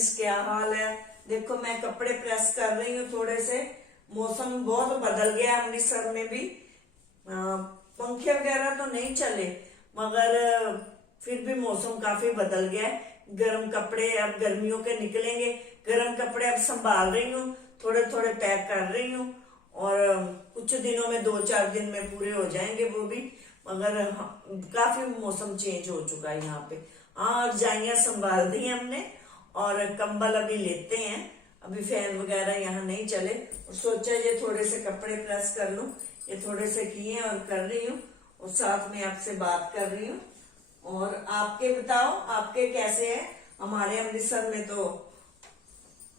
Friends, क्या हाल है। देखो मैं कपड़े प्रेस कर रही हूँ थोड़े से। मौसम बहुत बदल गया अमृतसर में भी। पंखे वगैरह तो नहीं चले, मगर फिर भी मौसम काफी बदल गया है। गर्म कपड़े अब गर्मियों के निकलेंगे, गर्म कपड़े अब संभाल रही हूँ, थोड़े थोड़े पैक कर रही हूँ और कुछ दिनों में 2-4 दिन में पूरे हो जाएंगे वो भी। मगर काफी मौसम चेंज हो चुका है यहाँ पे। हाँ, रजाइयां संभाल दी हमने और कंबल अभी लेते हैं। अभी फैन वगैरह यहाँ नहीं चले और सोचा ये थोड़े से कपड़े प्रेस कर लूं। ये थोड़े से किए और कर रही हूँ और साथ में आपसे बात कर रही हूँ। और आपके बताओ, आपके कैसे है। हमारे अमृतसर में तो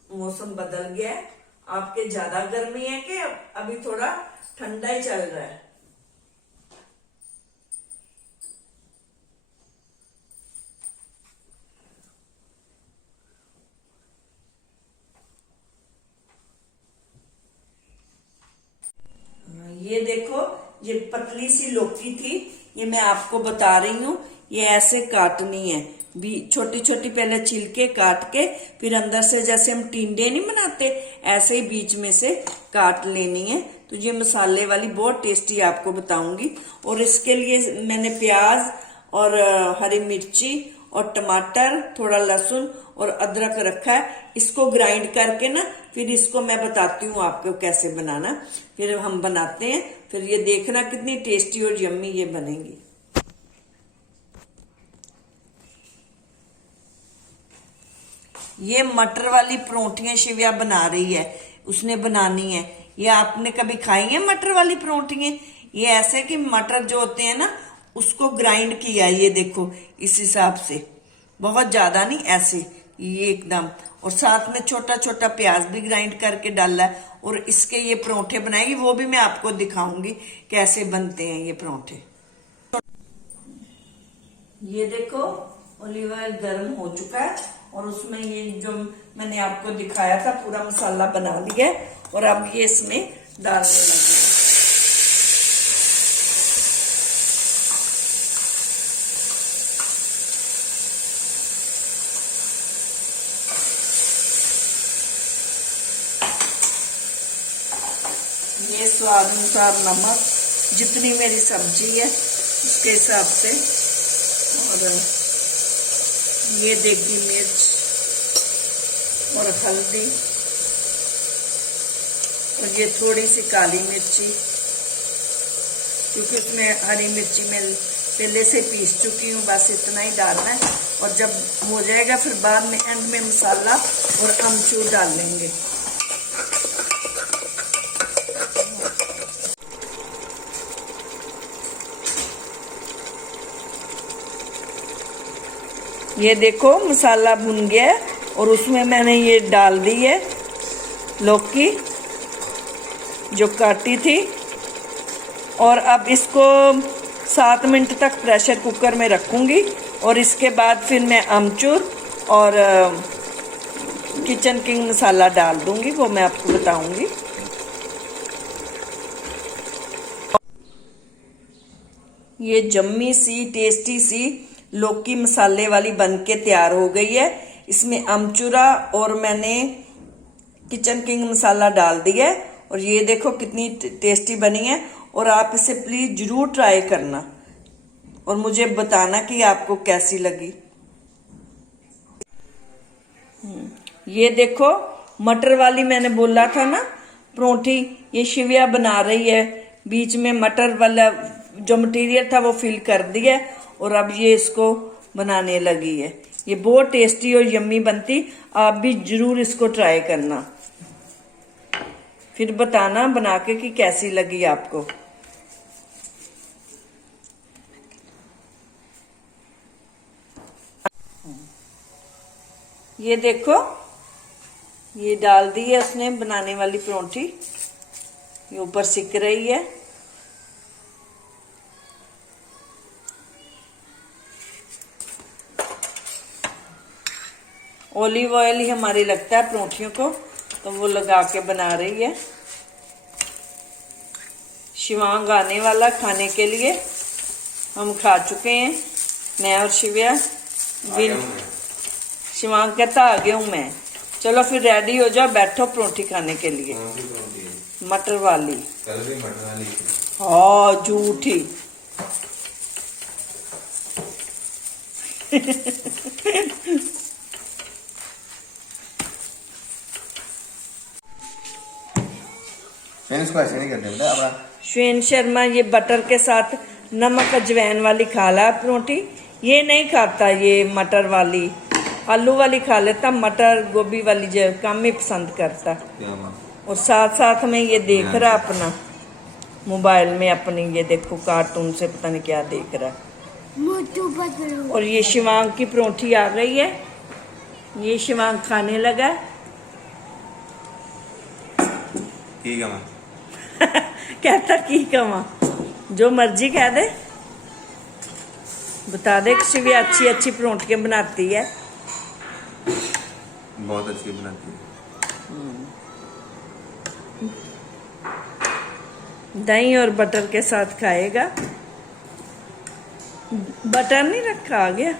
मौसम बदल गया है। आपके ज्यादा गर्मी है कि अभी थोड़ा ठंडा ही चल रहा है। ये देखो, ये पतली सी लौकी थी, ये मैं आपको बता रही हूँ। ये ऐसे काटनी है, छोटी छोटी पहले छिलके काट के फिर अंदर से जैसे हम टिंडे नहीं बनाते ऐसे ही बीच में से काट लेनी है। तो ये मसाले वाली बहुत टेस्टी आपको बताऊंगी। और इसके लिए मैंने प्याज और हरी मिर्ची और टमाटर, थोड़ा लहसुन और अदरक रखा है। इसको ग्राइंड करके ना फिर इसको मैं बताती हूँ आपको कैसे बनाना। फिर हम बनाते हैं, फिर ये देखना कितनी टेस्टी और यम्मी ये बनेंगी। ये मटर वाली परोंठियां शिव्या बना रही है, उसने बनानी है। ये आपने कभी खाई है मटर वाली परोंठियां? ये ऐसे कि मटर जो होते हैं ना उसको ग्राइंड किया, ये देखो इस हिसाब से, बहुत ज्यादा नहीं, ऐसे ये एकदम। और साथ में छोटा छोटा प्याज भी ग्राइंड करके डाला है। और इसके ये परोंठे बनाएगी, वो भी मैं आपको दिखाऊंगी कैसे बनते हैं ये परोंठे। ये देखो ऑलिव ऑयल गर्म हो चुका है और उसमें ये जो मैंने आपको दिखाया था पूरा मसाला बना लिया है और अब ये इसमें डालने लगे। ये स्वाद अनुसार नमक, जितनी मेरी सब्जी है उसके हिसाब से, और ये देगी मिर्च और हल्दी और ये थोड़ी सी काली मिर्ची, क्योंकि उसमें हरी मिर्ची में पहले से पीस चुकी हूँ। बस इतना ही डालना है और जब हो जाएगा फिर बाद में एंड में मसाला और अमचूर डाल लेंगे। ये देखो मसाला भुन गया है और उसमें मैंने ये डाल दी है लौकी जो काटी थी। और अब इसको 7 मिनट तक प्रेशर कुकर में रखूंगी और इसके बाद फिर मैं अमचूर और किचन किंग मसाला डाल दूंगी, वो मैं आपको बताऊंगी। ये जम्मी सी टेस्टी सी लौकी मसाले वाली बनके तैयार हो गई है। इसमें अमचूरा और मैंने किचन किंग मसाला डाल दिया है और ये देखो कितनी टेस्टी बनी है। और आप इसे प्लीज जरूर ट्राई करना और मुझे बताना कि आपको कैसी लगी। ये देखो मटर वाली मैंने बोला था ना परोंठी, ये शिव्या बना रही है। बीच में मटर वाला जो मटेरियल था वो फिल कर दिया और अब ये इसको बनाने लगी है। ये बहुत टेस्टी और यम्मी बनती, आप भी जरूर इसको ट्राई करना, फिर बताना बना के कि कैसी लगी आपको। ये देखो ये डाल दी है उसने बनाने वाली परोंठी, ये ऊपर सिक रही है। ऑलिव ऑयल ही हमारी लगता है परोंठियों को, तो वो लगा के बना रही है। शिवांग आने वाला खाने के लिए, हम खा चुके हैं मैं और शिव्या। शिवांग कहता आ गया हूँ मैं। चलो फिर रेडी हो जाओ, बैठो परोठी खाने के लिए। मटर वाली। कल भी मटर वाली। हाँ झूठी। इसको ऐसे नहीं करते बेटा अपना। श्वेन शर्मा ये बटर के साथ नमक अजवैन वाली खा ला परोठी, ये नहीं खाता, ये मटर वाली आलू वाली खा लेता, मटर गोभी वाली जो कम ही पसंद करता। और साथ साथ में ये देख रहा अपना मोबाइल में, अपनी ये देखो कार्टून से पता नहीं क्या देख रहा है। और ये शिवांग की परोठी आ गई है, ये शिवांग खाने लगा। ठीक है मां। कहता की कमा, जो मर्जी कह दे, बता दे कि शिवी अच्छी अच्छी परोठियां बनाती है। बहुत अच्छी बनाती है। दही और बटर के साथ खाएगा। बटर नहीं रखा, आ गया।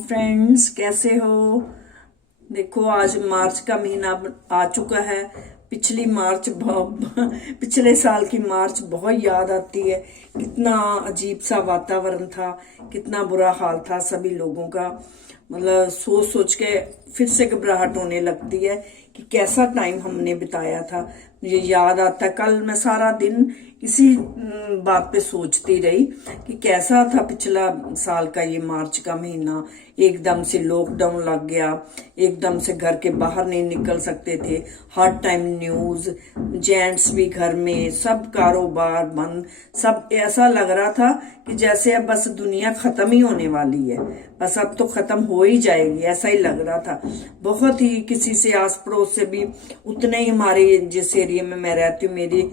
फ्रेंड्स कैसे हो? देखो आज मार्च का महीना आ चुका है। पिछले साल की मार्च बहुत याद आती है। कितना अजीब सा वातावरण था, कितना बुरा हाल था सभी लोगों का। मतलब सोच सोच के फिर से घबराहट होने लगती है कि कैसा टाइम हमने बिताया था। मुझे याद आता है, कल मैं सारा दिन इसी बात पे सोचती रही कि कैसा था पिछला साल का ये मार्च का महीना। एकदम से लॉकडाउन लग गया, एकदम से घर के बाहर नहीं निकल सकते थे, हर टाइम न्यूज, जेंट्स भी घर में, सब कारोबार बंद, सब ऐसा लग रहा था कि जैसे अब बस दुनिया खत्म ही होने वाली है, बस अब तो खत्म हो ही जाएगी, ऐसा ही लग रहा था। बहुत ही किसी से आस पड़ोस से भी उतने ही, हमारे जिस एरिया में मैं रहती हूँ, मेरी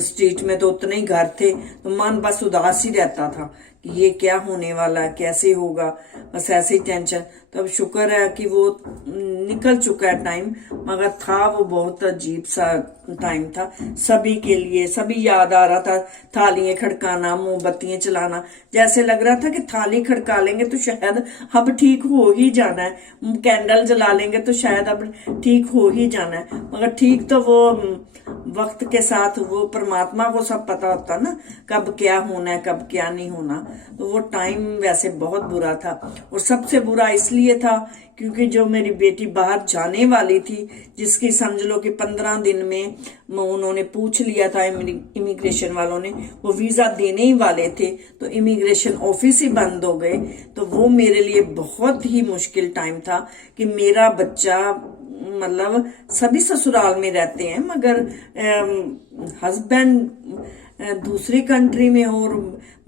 स्ट्रीट में तो उतने ही घर थे, तो मन बस उदास ही रहता था कि ये क्या होने वाला है, कैसे होगा, बस ऐसे ही टेंशन। तो अब शुक्र है कि वो निकल चुका है टाइम, मगर था वो बहुत अजीब सा टाइम था सभी के लिए। सभी याद आ रहा था, थालियां खड़काना, मोमबत्तियां चलाना, जैसे लग रहा था कि थाली खड़का लेंगे तो शायद अब ठीक हो ही जाना है, कैंडल जला लेंगे तो शायद अब ठीक हो ही जाना है। मगर ठीक तो वो वक्त के साथ वो परमात्मा को सब पता होता ना, कब क्या होना है कब क्या नहीं होना। तो वो टाइम वैसे बहुत बुरा था, और सबसे बुरा इसलिए था क्योंकि जो मेरी बेटी बाहर जाने वाली थी, जिसकी समझ लो कि 15 दिन में उन्होंने पूछ लिया था इमिग्रेशन वालों ने, वो वीजा देने ही वाले थे, तो इमिग्रेशन ऑफिस ही बंद हो गए। तो वो मेरे लिए बहुत ही मुश्किल टाइम था कि मेरा बच्चा, मतलब सभी ससुराल में रहते हैं मगर हस्बैंड दूसरी कंट्री में हो और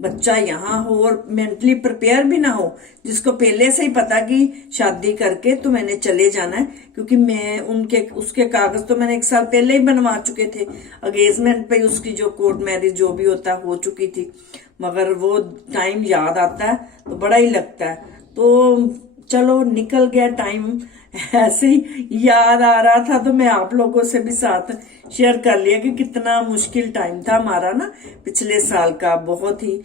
बच्चा यहाँ हो और मेंटली प्रिपेयर भी ना हो, जिसको पहले से ही पता कि शादी करके तो मैंने चले जाना है, क्योंकि मैं उसके कागज तो मैंने 1 साल पहले ही बनवा चुके थे, एंगेजमेंट पे उसकी जो कोर्ट मैरिज जो भी होता हो चुकी थी। मगर वो टाइम याद आता है तो बड़ा ही लगता है। तो चलो निकल गया टाइम, ऐसे ही याद आ रहा था तो मैं आप लोगों से भी साथ शेयर कर लिया कि कितना मुश्किल टाइम था हमारा ना पिछले साल का। बहुत ही,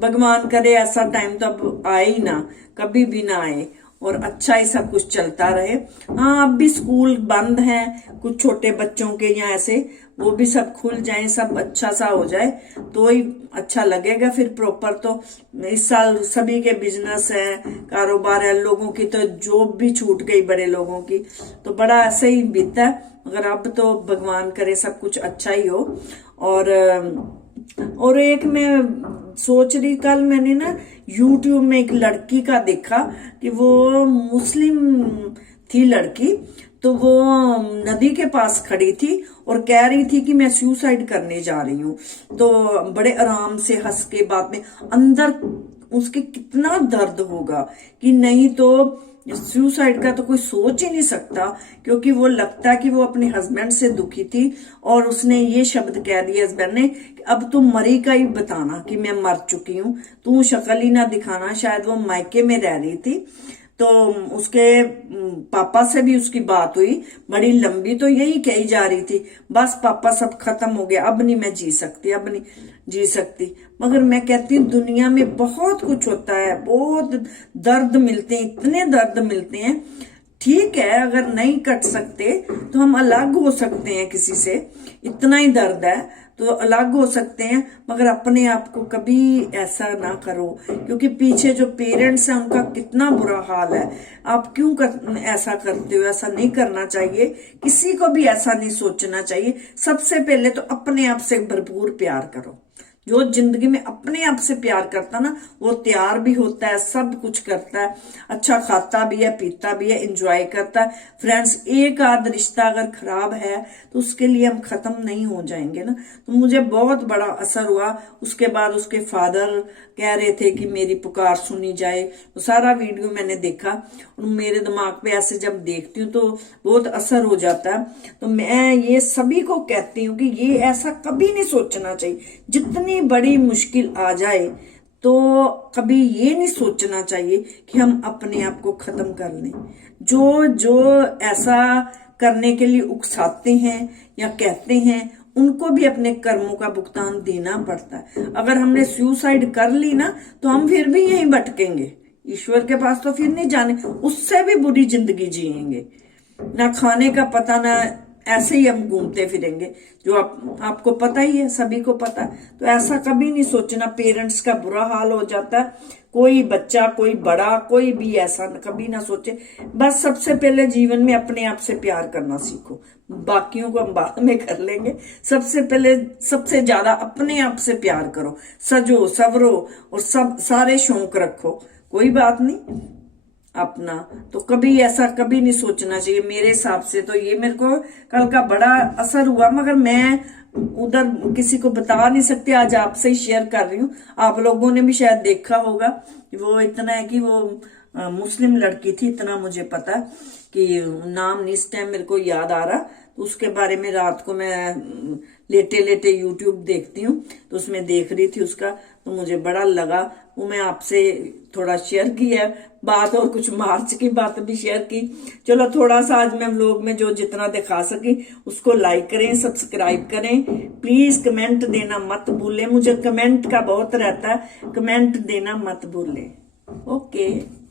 भगवान करे ऐसा टाइम तो अब आए ही ना, कभी भी ना आए, और अच्छा ही सब कुछ चलता रहे। हाँ अब भी स्कूल बंद हैं कुछ छोटे बच्चों के यहाँ, ऐसे वो भी सब खुल जाएं, सब अच्छा सा हो जाए तो ही अच्छा लगेगा फिर प्रॉपर। तो इस साल सभी के बिजनेस है, कारोबार है, लोगों की तो जॉब भी छूट गई, बड़े लोगों की, तो बड़ा ऐसे ही बीता है। मगर अब तो भगवान करे सब कुछ अच्छा ही हो। और एक मैं सोच रही, कल मैंने ना YouTube में एक लड़की का देखा कि वो मुस्लिम थी लड़की, तो वो नदी के पास खड़ी थी और कह रही थी कि मैं सुसाइड करने जा रही हूँ। तो बड़े आराम से हंस के बात में, अंदर उसके कितना दर्द होगा कि नहीं तो सुसाइड का तो कोई सोच ही नहीं सकता, क्योंकि वो लगता कि वो अपने हस्बैंड से दुखी थी और उसने ये शब्द कह दिया हस्बैंड ने कि अब तू मरी का ही बताना कि मैं मर चुकी हूँ, तू शक्ल ही ना दिखाना। शायद वो मायके में रह रही थी, तो उसके पापा से भी उसकी बात हुई, बड़ी लंबी, तो यही कही जा रही थी, बस पापा सब खत्म हो गया, अब नहीं मैं जी सकती, अब नहीं जी सकती। मगर मैं कहती हूँ दुनिया में बहुत कुछ होता है, बहुत दर्द मिलते हैं, इतने दर्द मिलते हैं। ठीक है, अगर नहीं कट सकते तो हम अलग हो सकते हैं किसी से, इतना ही दर्द है तो अलग हो सकते हैं, मगर अपने आप को कभी ऐसा ना करो, क्योंकि पीछे जो पेरेंट्स हैं उनका कितना बुरा हाल है। आप क्यों ऐसा करते हो? ऐसा नहीं करना चाहिए, किसी को भी ऐसा नहीं सोचना चाहिए। सबसे पहले तो अपने आप से भरपूर प्यार करो। जो जिंदगी में अपने आप से प्यार करता ना, वो तैयार भी होता है, सब कुछ करता है, अच्छा खाता भी है, पीता भी है, एंजॉय करता है। फ्रेंड्स, एक आध रिश्ता अगर खराब है तो उसके लिए हम खत्म नहीं हो जाएंगे ना। तो मुझे बहुत बड़ा असर हुआ। उसके बाद उसके फादर कह रहे थे कि मेरी पुकार सुनी जाए, तो सारा वीडियो मैंने देखा और मेरे दिमाग पे ऐसे जब देखती हूँ तो बहुत असर हो जाता है। तो मैं ये सभी को कहती हूँ कि ये ऐसा कभी नहीं सोचना चाहिए। जितनी बड़ी मुश्किल आ जाए तो कभी ये नहीं सोचना चाहिए कि हम अपने आप को खत्म कर लें। जो ऐसा करने के लिए उकसाते हैं या कहते हैं, उनको भी अपने कर्मों का भुगतान देना पड़ता है। अगर हमने सुसाइड कर ली ना, तो हम फिर भी यहीं भटकेंगे, ईश्वर के पास तो फिर नहीं जाने, उससे भी बुरी जिंदगी जिएंगे, ना खाने का पता, ना ऐसे ही हम घूमते फिरेंगे, जो आपको पता ही है, सभी को पता है। तो ऐसा कभी नहीं सोचना। पेरेंट्स का बुरा हाल हो जाता है, कोई बच्चा, कोई बड़ा, कोई भी ऐसा कभी ना सोचे। बस सबसे पहले जीवन में अपने आप से प्यार करना सीखो, बाकियों को हम बाद में कर लेंगे। सबसे पहले, सबसे ज्यादा अपने आप से प्यार करो, सजो सवरो और सब सारे शौक रखो, कोई बात नहीं अपना। तो कभी ऐसा कभी नहीं सोचना चाहिए मेरे हिसाब से। तो ये मेरे को कल का बड़ा असर हुआ, मगर मैं उधर किसी को बता नहीं सकती, आज आपसे ही शेयर कर रही हूँ। आप लोगों ने भी शायद देखा होगा। वो इतना है कि वो मुस्लिम लड़की थी, इतना मुझे पता कि नाम नहीं इस टाइम मेरे को याद आ रहा। तो उसके बारे में रात को मैं लेटे लेटे यूट्यूब देखती हूँ, तो उसमें देख रही थी उसका, तो मुझे बड़ा लगा, वो मैं आपसे थोड़ा शेयर की है बात, और कुछ मार्च की बात भी शेयर की। चलो थोड़ा सा आज मैं व्लॉग में जो जितना दिखा सकी उसको लाइक करें, सब्सक्राइब करें, प्लीज कमेंट देना मत भूलें। मुझे कमेंट का बहुत रहता है, कमेंट देना मत भूलें। ओके।